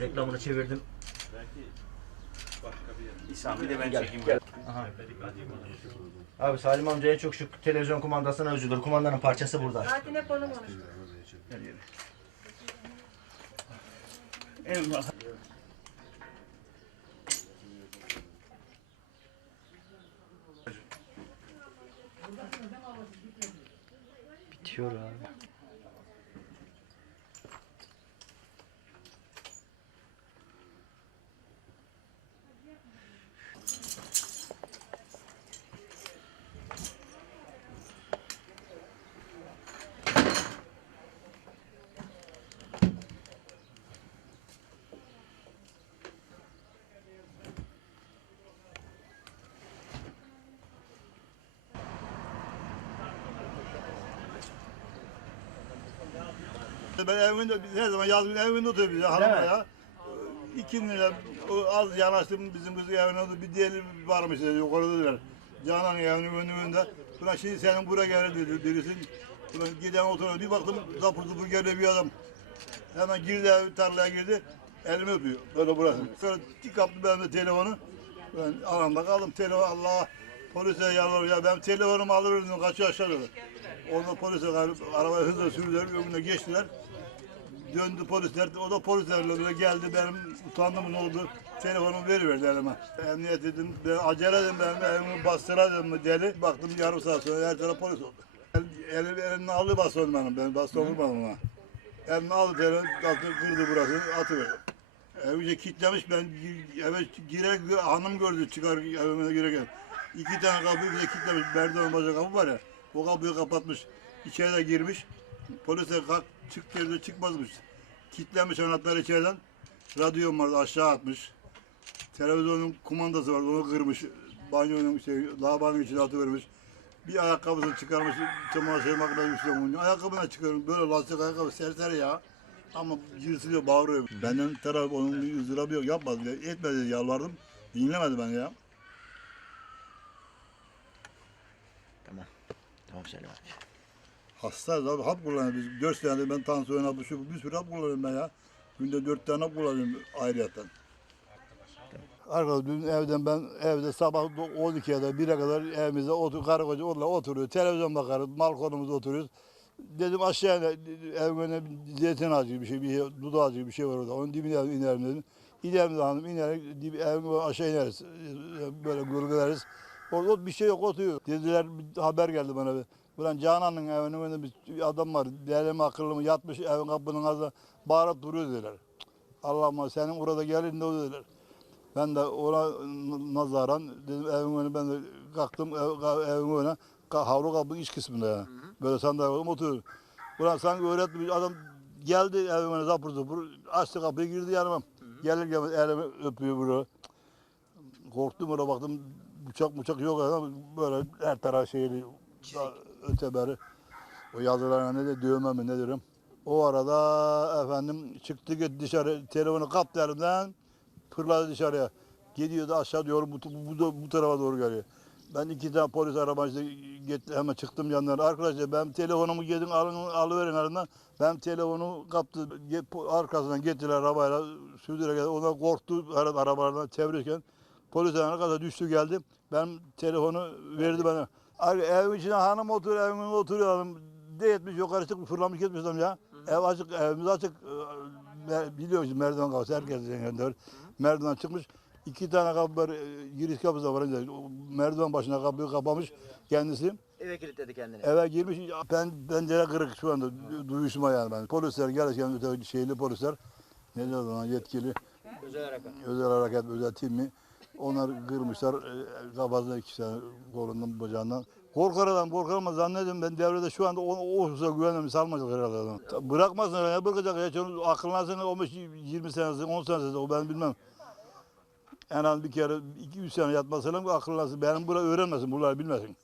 Reklamını çevirdim. Belki bir de ben çekeyim. Aha. Abi Salim amcaya çok şükür televizyon kumandasına üzülür. Kumandanın parçası burada. Zaten hep onu konuştuk. Eyvallah. Bitiyor abi. Ben evinde, her zaman yazın evinde oturuyoruz ya hanımla ya. İki lira o az yanaştım bizim kızın evine oldu. Bir diğeri varmış dedi yukarıda dediler. Canan evinin önünde. Buna şimdi senin buraya gelir dedi birisi. Buna giden oturuyor. Bir baktım zapur zupur geliyor bir adam. Hemen girdi tarlaya girdi. Elimi öpüyor. Böyle burası. Sonra tik kaptı benim de telefonu. Ben aramda kaldım. Telefon Allah polise yalvarıyor. Ya ben telefonumu alıverdim. Kaçıyor aşağı dedi. Orada polise arabayı hızla sürdüler. Önüne geçtiler. Döndü polisler, o da polislerle bile geldi benim utandım ne oldu. Telefonumu veriverdi elime. Emniyet dedim, ben acele dedim ben evimi bastıradım mı deli. Baktım yarım saat sonra her taraf polis oldu. El, el, elini aldı baston benim, ben baston vurmadım ona. Elini aldı telefonu, kırdı burası, atıverdi. Evi kilitlemiş, ben eve girerek hanım gördü çıkar evime girerken. İki tane kapıyı bir de kilitlemiş, merdiven başı kapı var ya, o kapıyı kapatmış. İçeride girmiş, Polise kalk çık dedi çıkmazmış. Kitlemiş anahtarı içeriden. Radyom vardı aşağı atmış. Televizyonun kumandası vardı onu kırmış. Banyonun şey, lavabonun içine atıvermiş. Bir ayakkabısını çıkarmış. Çamaşır makinesi üstüne Ayakkabına çıkarmış. Böyle lastik ayakkabı serseri ya. Ama cirsiliyor, bağırıyor. Benden taraf onun bir ızdırabı yok. Yapmadı. Etmedi yalvardım. Dinlemedi beni ya. Tamam Selim abi. Hastayız abi hap kullanıyoruz. Biz dört senedir ben tansiyon hapı şu bu, bir sürü hap kullanıyorum ben ya. Günde dört tane hap kullanıyorum ayrıyetten. Arkadaş dün evden ben evde sabah 12'ye de 1'e kadar evimizde otur, karı koca orada oturuyor. Televizyon bakarız, balkonumuzda oturuyoruz. Dedim aşağıya evin önüne bir zeytin ağacı gibi bir şey, bir şey, dudağ ağacı gibi bir şey var orada. Onun dibine inerim dedim. İnerim de hanım inerek dibi, evin aşağı ineriz. Böyle gölgeleriz. Orada bir şey yok oturuyor. Dediler bir haber geldi bana. Ulan Canan'ın evinin önünde bir adam var. Mi akıllı mı yatmış evin kapının ağzına bağırıp duruyor dediler. Allah'ım senin burada gelin de dediler. Ben de ona nazaran dedim evin önüne ben de kalktım ev, evin önüne havlu kapının iç kısmında yani. Böyle sandalye koydum oturuyorum. Ulan sanki öğretmiş adam geldi evin önüne zapur zapur açtı kapıyı girdi yanıma. Gelir gelmez elimi öpüyor böyle. Korktum ona baktım bıçak bıçak yok ama böyle her taraf şeyli da, öte beri. O yazılarına ne de dövme mi ne derim. O arada efendim çıktı gitti dışarı telefonu kaptı elimden fırladı dışarıya. Gidiyordu aşağı doğru bu, bu, bu, bu tarafa doğru geliyor. Ben iki tane polis arabacıyla gitti, hemen çıktım yanlarına. Arkadaşlar ben telefonumu gidin alın alıverin elinden. Ben telefonu kaptı arkasından gittiler arabayla sürdürerek ona korktu ara- arabalardan çevirirken polislerine kadar düştü geldi. Ben telefonu verdi bana. Abi evin içine hanım önünde oturuyor hanım. De etmiş yukarı çıkmış fırlamış gitmiş adam ya. Ev açık, evimiz açık. Me- Biliyorsun merdiven kapısı herkes gönder. Merdiven çıkmış. İki tane kapı var, e, giriş kapısı var. O Merdiven başına kapıyı kapamış kendisi. Eve kilitledi kendini. Eve girmiş, pen, pencere kırık şu anda du- duyuşma yani ben. Polisler gelirken şeyli polisler, ne diyor ona yetkili, Özel hareket. özel hareket, özel tim mi? Onlar kırmışlar, e, kafasına iki tane kolundan, bacağından. Korkar adam, korkar ama zannediyorum ben devrede şu anda o, o hususa güvenmemi salmayacak herhalde adam. Ta- Bırakmasın öyle, ne bırakacak ya? Onun aklına 15-20 senesi, 10 senesi, o ben bilmem. En az bir kere, 2-3 sene yatması lazım, aklına benim burayı öğrenmesin, buraları bilmesin.